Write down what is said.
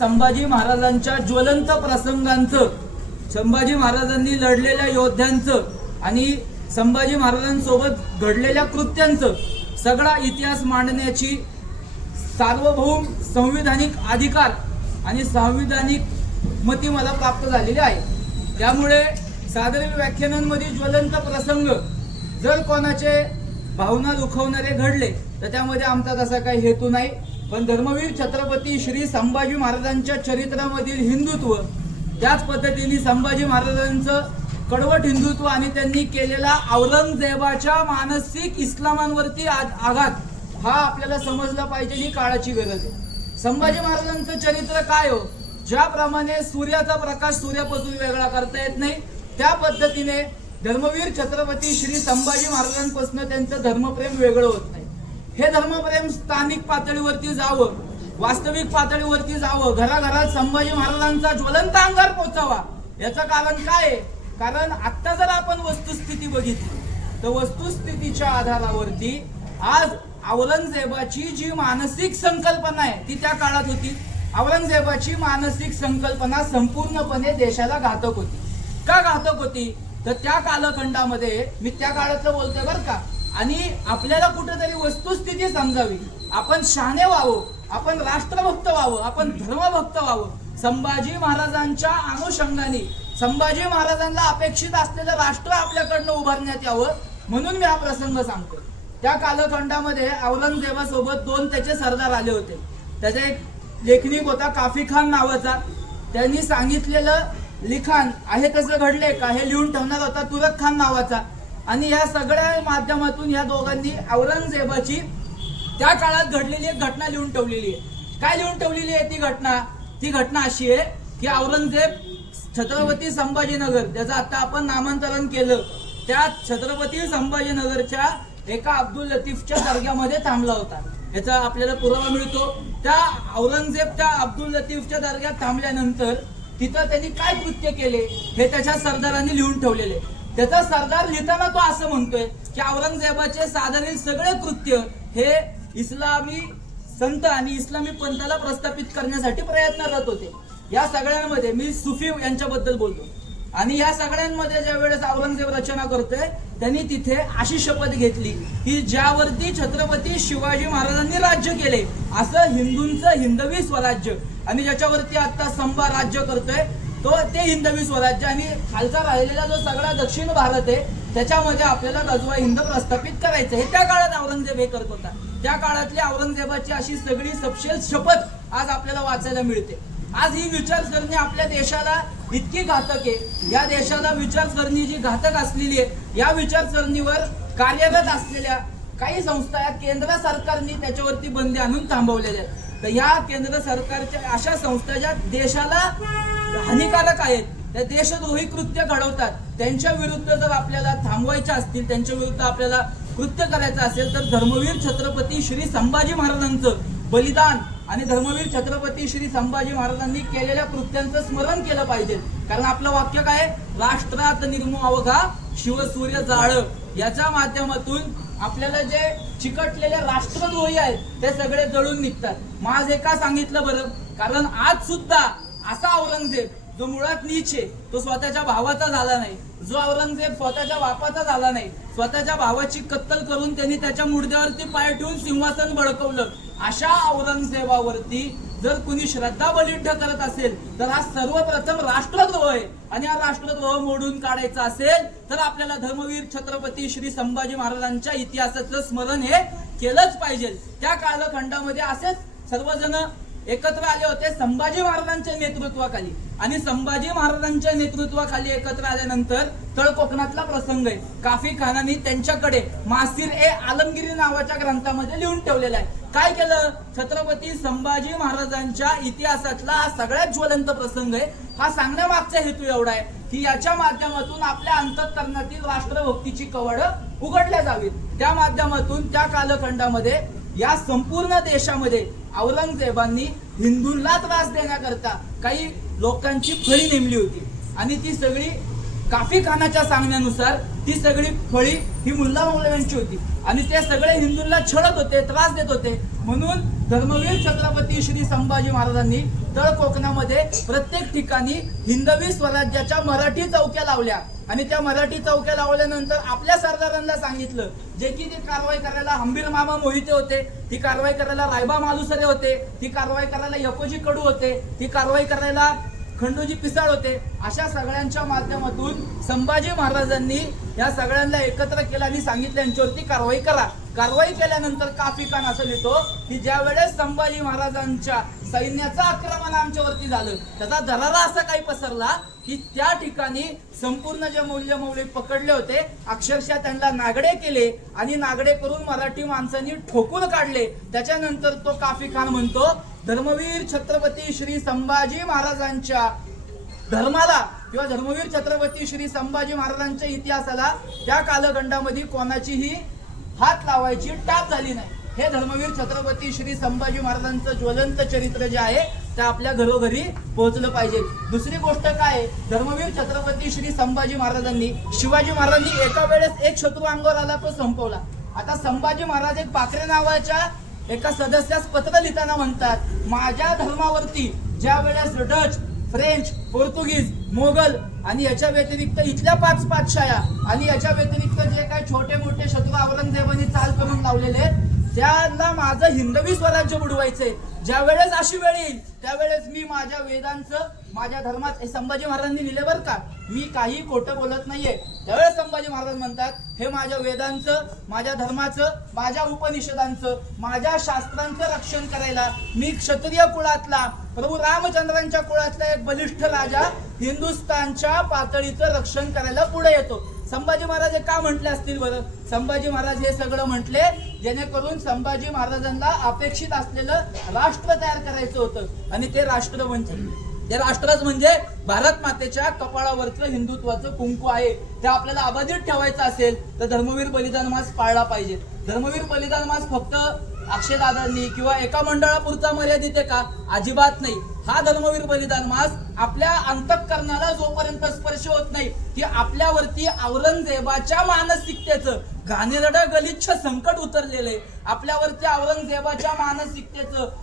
संभाजी महाराजांच्या ज्वलंत प्रसंगांचं, संभाजी महाराजांनी लढलेल्या योद्ध्यांचं आणि संभाजी महाराजांसोबत घडलेल्या कृत्यांचं सगळा इतिहास मांडण्याची सार्वभौम संविधानिक अधिकार आणि संविधानिक मती मला प्राप्त झालेली आहे। त्यामुळे सादरील व्याख्यानांमध्ये ज्वलंत प्रसंग जर कोणाचे भावना दुखवणारे घडले तर त्यामध्ये आमचा तसा काही हेतू नाही, पण धर्मवीर छत्रपती श्री संभाजी महाराजांच्या चरित्रामधील हिंदुत्व, त्याच पद्धतीने संभाजी महाराजांचं कडवट हिंदुत्व आणि त्यांनी केलेला औरंगजेबाच्या मानसिक इस्लामांवरती आघात हा आपल्याला समजला पाहिजे, ही काळाची गरज आहे। संभाजी महाराजांचं चरित्र काय हो, ज्याप्रमाणे सूर्याचा प्रकाश सूर्यापासून वेगळा करता येत नाही, त्या पद्धतीने धर्मवीर छत्रपती श्री संभाजी महाराजांपासून त्यांचं धर्मप्रेम वेगळं होत नाही। हे धर्मप्रेम स्थानिक पातळीवरती जावं, वास्तविक पातळीवरती जावं, घराघरात संभाजी महाराजांचा ज्वलंत अंगार पोचावा। याचं कारण काय आहे? कारण आता जर आपण वस्तुस्थिती बघितली तर वस्तुस्थितीच्या आधारावरती आज औरंगजेबाची जी मानसिक संकल्पना आहे ती त्या काळात होती। औरंगजेबाची मानसिक संकल्पना संपूर्णपणे देशाला घातक होती। का घातक होती? तर त्या कालखंडामध्ये, मी त्या काळातलं बोलतोय बरं का, आणि आपल्याला कुठेतरी वस्तुस्थिती समजावी, आपण शहाणे व्हावं, आपण राष्ट्रभक्त व्हावं, आपण धर्मभक्त व्हावं। संभाजी महाराजांच्या अनुषंगाने संभाजी महाराजांना अपेक्षित असलेलं राष्ट्र आपल्याकडनं उभारण्यात यावं म्हणून मी हा प्रसंग सांगतो। त्या कालखंडामध्ये औरंगजेबासोबत दोन त्याचे सरदार आले होते। त्याचा एक लेखनिक होता काफी खान नावाचा, त्यांनी सांगितलेलं लिखाण आहे तसं घडले का हे लिहून ठेवणार होता तुरक खान नावाचा। आणि या सगळ्या माध्यमातून या दोघांनी औरंगजेबाची त्या काळात घडलेली एक घटना लिहून ठेवलेली आहे। काय लिहून ठेवलेली आहे ती घटना? ती घटना अशी आहे की औरंगजेब छत्रपती संभाजीनगर, ज्याचं आता आपण नामांतरण केलं, त्या छत्रपती संभाजीनगरच्या एका अब्दुल लतीफच्या दर्ग्यामध्ये थांबला होता। याचा आपल्याला पुरावा मिळतो। त्या औरंगजेब त्या अब्दुल लतीफच्या दर्ग्यात थांबल्यानंतर तिथं त्यांनी काय कृत्य केले हे त्याच्या सरदारांनी लिहून ठेवलेले। त्याचा सरदार लिहिताना तो असं म्हणतोय की औरंगजेबाचे साधारण सगळे कृत्य हे इस्लामी संत आणि इस्लामी पंथाला प्रस्थापित करण्यासाठी प्रयत्नरत होते। या सगळ्यांमध्ये मी सुफी यांच्याबद्दल बोलतो, आणि या सगळ्यांमध्ये ज्या वेळेस औरंगजेब रचना करतोय त्यांनी तिथे अशी शपथ घेतली की ज्यावरती छत्रपती शिवाजी महाराजांनी राज्य केले असं हिंदूंचं हिंदवी स्वराज्य, आणि ज्याच्यावरती आता संभा राज्य करतोय तो ते हिंदवी स्वराज्य, आणि खालचा राहिलेला जो सगळा दक्षिण भारत आहे त्याच्यामध्ये आपल्याला रजवा हिंद प्रस्थापित करायचं, हे त्या काळात औरंगजेब हे करत होता। त्या काळातली औरंगजेबाची अशी सगळी सपशेल शपथ आज आपल्याला वाचायला मिळते। आज ही विचारसरणी आपल्या देशाला इतकी घातक आहे, या देशाला विचारसरणी जी घातक असलेली आहे, या विचारसरणीवर कार्यरत असलेल्या काही संस्था या केंद्र सरकारने त्याच्यावरती बंदी आणून थांबवलेल्या आहेत। तर या केंद्र सरकारच्या अशा संस्था ज्या देशाला हानिकारक आहेत, त्या देशद्रोही कृत्य घडवतात, त्यांच्या विरुद्ध जर आपल्याला थांबवायच्या असतील, त्यांच्या विरुद्ध आपल्याला कृत्य करायचं असेल तर धर्मवीर छत्रपती श्री संभाजी महाराजांचं बलिदान आणि धर्मवीर छत्रपती श्री संभाजी महाराजांनी केलेल्या कृत्यांचं स्मरण केलं पाहिजे। कारण आपलं वाक्य काय? राष्ट्रात निर्मो अवघा शिवसूर्य जाळ। याच्या माध्यमातून आपल्याला जे चिकटलेले राष्ट्रद्रोही आहेत ते सगळे जळून निघतात। माझे का सांगितलं बरं? कारण आज सुद्धा असा औरंगजेब जो मुळात नीच आहे, तो स्वतःच्या भावाचा झाला नाही, जो औरंगजेब स्वतःच्या बापाचा झाला नाही, स्वतःच्या भावाची कत्तल करून त्यांनी त्याच्या मुडद्यावरती पाय ठेवून सिंहासन बळकवलं, अशा औरंगजेबावरती जर कुणी श्रद्धा बलिष्ठ करत असेल तर हा सर्वप्रथम राष्ट्रद्रोह आहे। आणि हा राष्ट्रद्रोह मोडून काढायचा असेल तर आपल्याला धर्मवीर छत्रपती श्री संभाजी महाराजांच्या इतिहासाचं स्मरण हे केलंच पाहिजे। त्या कालखंडामध्ये असेच सर्वजण एकत्र आले होते संभाजी महाराजांच्या नेतृत्वाखाली, आणि संभाजी महाराजांच्या नेतृत्वाखाली एकत्र आल्यानंतर तळ कोकणातला प्रसंग आहे। काफी खानाने त्यांच्याकडे मासिर ए आलमगिरी नावाच्या ग्रंथामध्ये लिहून ठेवलेला आहे। काय केलं? छत्रपती संभाजी महाराजांच्या इतिहासातला हा सगळ्यात ज्वलंत प्रसंग आहे। हा सांगण्यामागचा हेतू एवढा आहे की याच्या माध्यमातून आपल्या अंतःकरणातील राष्ट्रभक्तीची कवाडं उघडल्या जावीत। त्या माध्यमातून त्या कालखंडामध्ये या संपूर्ण देशामध्ये औरंगजेबांनी हिंदूंना त्रास देण्याकरता काही लोकांची फळी नेमली होती, आणि ती सगळी काफी खानाच्या सांगण्यानुसार ती सगळी फळी ही मुल्ला मौलव्यांची होती, आणि ते सगळे हिंदूंना छळत होते, त्रास देत होते। म्हणून धर्मवीर छत्रपती श्री संभाजी महाराजांनी तळ कोकणामध्ये प्रत्येक ठिकाणी हिंदवी स्वराज्याच्या मराठी चौक्या लावल्या आणि त्या मराठी चौक्या लावल्यानंतर आपल्या सरदारांना सांगितलं, जे की ती कारवाई करायला हंबीर मामा मोहिते होते, ती कारवाई करायला रायबा मालुसरे होते, ती कारवाई करायला यकोजी कडू होते, ती कारवाई करायला खंडोजी पिसाळ होते, अशा सगळ्यांच्या माध्यमातून संभाजी महाराजांनी या सगळ्यांना एकत्र केलं आणि सांगितलं यांच्यावरती कारवाई करा. कारवाई केल्यानंतर काफी खान असं लिहितो की ज्या वेळेस संभाजी महाराजांच्या सैन्याचं आक्रमण आमच्यावरती झालं, त्याचा दरारा असा काही पसरला की त्या ठिकाणी संपूर्ण जे मौल्य पकडले होते अक्षरशः त्यांना नागडे केले आणि नागडे करून मराठी माणसांनी ठोकून काढले. त्याच्यानंतर तो काफी खान म्हणतो, धर्मवीर छत्रपती श्री संभाजी महाराजांच्या धर्माला किंवा धर्मवीर छत्रपती श्री संभाजी महाराजांच्या इतिहासाला त्या कालखंडामध्ये कोणाचीही हात लावायची टाप झाली नाही. हे धर्मवीर छत्रपती श्री संभाजी महाराजांचं ज्वलंत चरित्र जे आहे ते आपल्या घरोघरी पोहोचलं पाहिजे. दुसरी गोष्ट काय, धर्मवीर छत्रपती श्री संभाजी महाराजांनी शिवाजी महाराजांनी एका वेळेस एक शत्रू अंगावर आला तो संपवला. आता संभाजी महाराज एक बाकरे नावाच्या एका सदस्यास पत्र लिहिताना म्हणतात, माझ्या धर्मावरती ज्या वेळेस डच, फ्रेंच, पोर्तुगीज, मोगल आणि याच्या व्यतिरिक्त इथल्या 5 पातशाया आणि याच्या व्यतिरिक्त जे काही छोटे मोठे शत्रू औरंगजेबाने चाल करून लावलेले त्यांना माझं हिंदवी स्वराज्य बुडवायचंय. ज्या वेळेस अशी वेळ येईल त्यावेळेस मी माझ्या वेदांचं माझ्या धर्मात, हे संभाजी महाराजांनी लिहिले बरं का, मी काही खोटं बोलत नाहीये. त्यावेळेस संभाजी महाराज म्हणतात, हे माझ्या वेदांचं, माझ्या धर्माचं, माझ्या उपनिषदांचं, माझ्या शास्त्रांचं रक्षण करायला मी क्षत्रिय कुळातला, प्रभू रामचंद्रांच्या कुळातला एक बलिष्ठ राजा हिंदुस्थानच्या पातळीचं रक्षण करायला पुढे येतो. संभाजी महाराज हे का म्हटले असतील बरं? संभाजी महाराज हे सगळं म्हटले जेणेकरून संभाजी महाराजांना अपेक्षित असलेलं राष्ट्र तयार करायचं होतं आणि ते राष्ट्र म्हणजे भारत मातेच्या कपाळावरचं हिंदुत्वाचं कुंकू आहे. ते आपल्याला अबाधित ठेवायचं असेल तर धर्मवीर बलिदान मास पाळला पाहिजे. धर्मवीर बलिदान मास फक्त अक्षयदादांनी किंवा एका मंडळापुरता मर्यादित आहे का? अजिबात नाही. हा धर्मवीर बलिदान मास आपल्या अंतःकरणाला जोपर्यंत स्पर्श होत नाही की आपल्यावरती औरंगजेबाच्या मानसिकतेचं घाणेरडं गलिच्छ संकट उतरलेलं आहे, आपल्यावरती औरंगजेबाच्या मानसिकतेचं